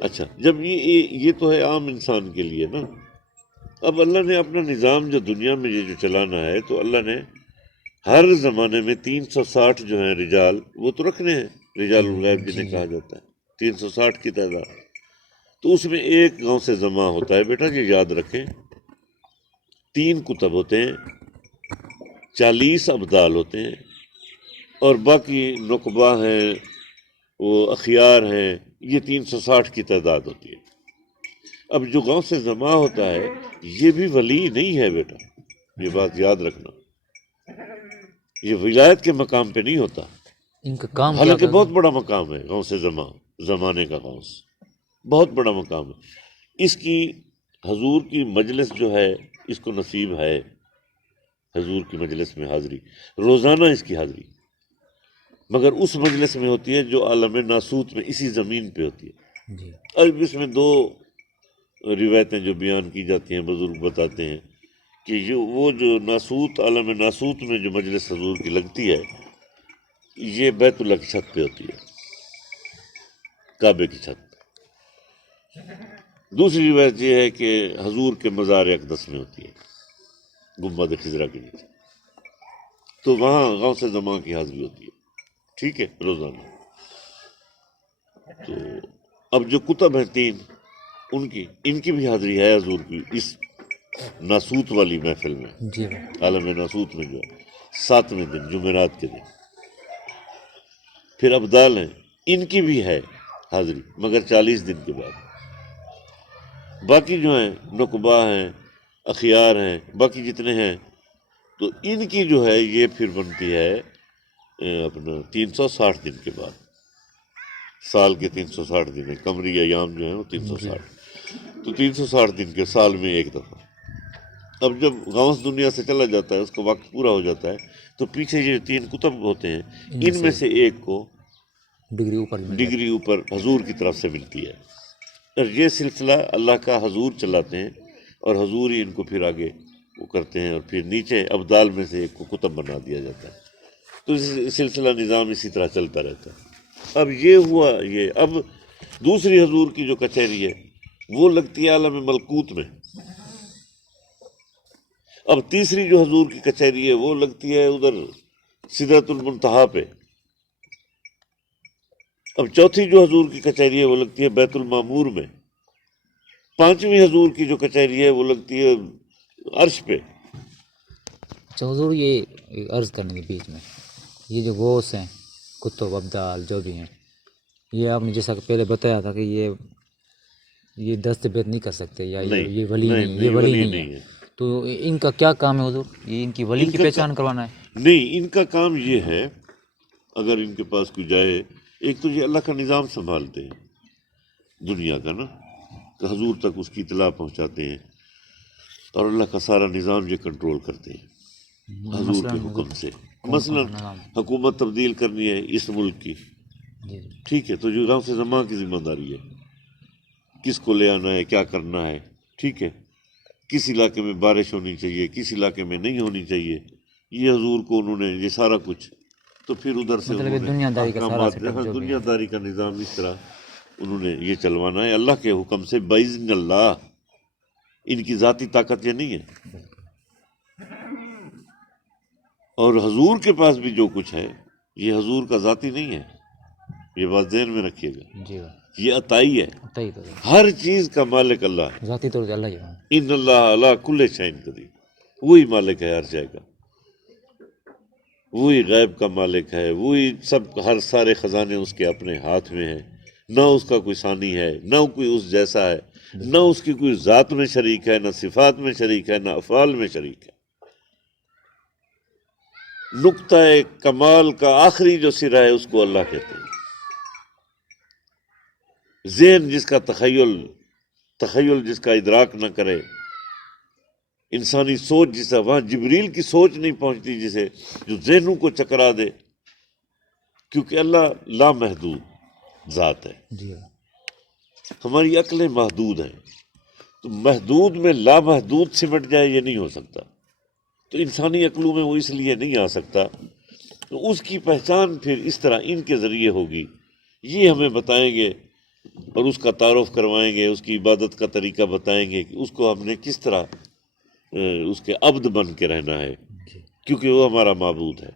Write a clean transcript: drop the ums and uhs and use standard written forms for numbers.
اچھا، جب یہ تو ہے عام انسان کے لیے نا. اب اللہ نے اپنا نظام جو دنیا میں یہ جو چلانا ہے، تو اللہ نے ہر زمانے میں 360 جو ہیں رجال، وہ تو رکھنے ہیں، رجال الغیب جنہیں کہا جاتا ہے، 360 کی تعداد. تو اس میں ایک گاؤں سے جمع ہوتا ہے بیٹا، یہ یاد رکھیں. 3 کتب ہوتے ہیں، 40 ابدال ہوتے ہیں، اور باقی نقبہ ہیں، وہ اخیار ہیں، یہ 360 کی تعداد ہوتی ہے. اب جو گاؤں سے جمع ہوتا ہے یہ بھی ولی نہیں ہے بیٹا، یہ بات یاد رکھنا. یہ ولایت کے مقام پہ نہیں ہوتا، ان کا کام کیا حالانکہ کرتا بہت بڑا مقام ہے گاؤں سے جمع، زمانے کا غوث بہت بڑا مقام ہے. اس کی حضور کی مجلس جو ہے، اس کو نصیب ہے حضور کی مجلس میں حاضری، روزانہ اس کی حاضری، مگر اس مجلس میں ہوتی ہے جو عالم ناسوت میں اسی زمین پہ ہوتی ہے. جی اب اس میں 2 روایتیں جو بیان کی جاتی ہیں، بزرگ بتاتے ہیں کہ وہ جو ناسوت، عالم ناسوت میں جو مجلس حضور کی لگتی ہے، یہ بیت اللہ کی چھت پہ ہوتی ہے، کعبے کی چھت. دوسری روایت یہ ہے کہ حضور کے مزار اقدس میں ہوتی ہے، گنبد خضرا کے نیچے. تو وہاں غوث زمان کی حاضری ہوتی ہے، ٹھیک ہے، روزانہ. تو اب جو کتب ہیں 3، ان کی بھی حاضری ہے حضور کی اس ناسوت والی محفل میں، جی بھائی. عالم ناسوت میں جو ہے 7ویں دن، جمعرات کے دن. پھر ابدال ہیں، ان کی بھی ہے حاضری، مگر 40 دن کے بعد. باقی جو ہیں نقبہ ہیں، اخیار ہیں، باقی جتنے ہیں، تو ان کی جو ہے یہ پھر بنتی ہے اپنا 360 دن کے بعد. سال کے 360 دن ہیں، قمری ایام جو ہیں وہ جی 360. تو 360 دن کے سال میں ایک دفعہ. اب جب غوث دنیا سے چلا جاتا ہے، اس کا وقت پورا ہو جاتا ہے، تو پیچھے یہ 3 کتب ہوتے ہیں، ان میں سے ایک کو ڈگری اوپر مل جاتی ڈگری اوپر حضور کی طرف سے ملتی ہے. اور یہ سلسلہ اللہ کا حضور چلاتے ہیں، اور حضور ہی ان کو پھر آگے وہ کرتے ہیں، اور پھر نیچے ابدال میں سے ایک کو کتب بنا دیا جاتا ہے. تو سلسلہ نظام اسی طرح چلتا رہتا ہے. اب یہ ہوا یہ. اب دوسری حضور کی جو کچہری ہے وہ لگتی ہے عالم ملکوت میں. اب تیسری جو حضور کی کچہری ہے وہ لگتی ہے ادھر سدرۃ المنتہا پہ. اب چوتھی جو حضور کی کچہری ہے وہ لگتی ہے بیت المعمور میں. 5ویں حضور کی جو کچہری ہے وہ لگتی ہے عرش پہ. اچھا حضور، یہ عرض کرنے کے بیچ میں یہ جو غوث ہیں، کتب ابدال جو بھی ہیں، یہ آپ نے جیسا کہ پہلے بتایا تھا کہ یہ دست بیت نہیں کر سکتے، یا یہ ولی نہیں، یہ ولی نہیں ہے. تو ان کا کیا کام ہے حضور؟ یہ ان کی ولی کی پہچان کروانا ہے؟ نہیں، ان کا کام یہ ہے، اگر ان کے پاس کوئی جائے، ایک تو یہ اللہ کا نظام سنبھالتے ہیں دنیا کا نا، کہ حضور تک اس کی اطلاع پہنچاتے ہیں، اور اللہ کا سارا نظام یہ کنٹرول کرتے ہیں حضور کے حکم سے. مثلا حکومت تبدیل کرنی ہے اس ملک کی، ٹھیک ہے، تو جو گاؤں سے زماں کی ذمہ داری ہے، کس کو لے آنا ہے، کیا کرنا ہے، ٹھیک ہے، کس علاقے میں بارش ہونی چاہیے، کس علاقے میں نہیں ہونی چاہیے، یہ حضور کو انہوں نے یہ سارا کچھ. تو پھر ادھر سے مطلب انہوں نے دنیا داری کا سارا احکامات، سیٹ اپ جو بھی دنیا ہے. داری کا نظام اس طرح انہوں نے یہ چلوانا ہے اللہ کے حکم سے، باذن اللہ. ان کی ذاتی طاقت یہ نہیں ہے. اور حضور کے پاس بھی جو کچھ ہے یہ حضور کا ذاتی نہیں ہے، یہ بات ذہن میں رکھیے گا. جی یہ عطائی ہے، بھائی، ہر چیز کا مالک اللہ ہے. ذاتی طور سے اللہ ہی ہے. ان اللہ علی کل شیء قدیر، وہی مالک ہے ہر شے کا، وہی غیب کا مالک ہے، وہی سب، ہر سارے خزانے اس کے اپنے ہاتھ میں ہیں. نہ اس کا کوئی ثانی ہے، نہ کوئی اس جیسا ہے، نہ اس کی کوئی ذات میں شریک ہے، نہ صفات میں شریک ہے، نہ افعال میں شریک ہے. نقطہ کمال کا آخری جو سرا ہے اس کو اللہ کہتے ہیں. ذہن جس کا تخیل جس کا ادراک نہ کرے، انسانی سوچ جسے، وہاں جبریل کی سوچ نہیں پہنچتی جسے، جو ذہنوں کو چکرا دے، کیونکہ اللہ لامحدود ذات ہے. ہماری عقلیں محدود ہیں، تو محدود میں لامحدود سمٹ جائے یہ نہیں ہو سکتا. تو انسانی عقلوں میں وہ اس لیے نہیں آ سکتا. تو اس کی پہچان پھر اس طرح ان کے ذریعے ہوگی. یہ ہمیں بتائیں گے اور اس کا تعارف کروائیں گے، اس کی عبادت کا طریقہ بتائیں گے کہ اس کو ہم نے کس طرح اس کے عبد بن کے رہنا ہے، جی کیونکہ وہ ہمارا معبود ہے۔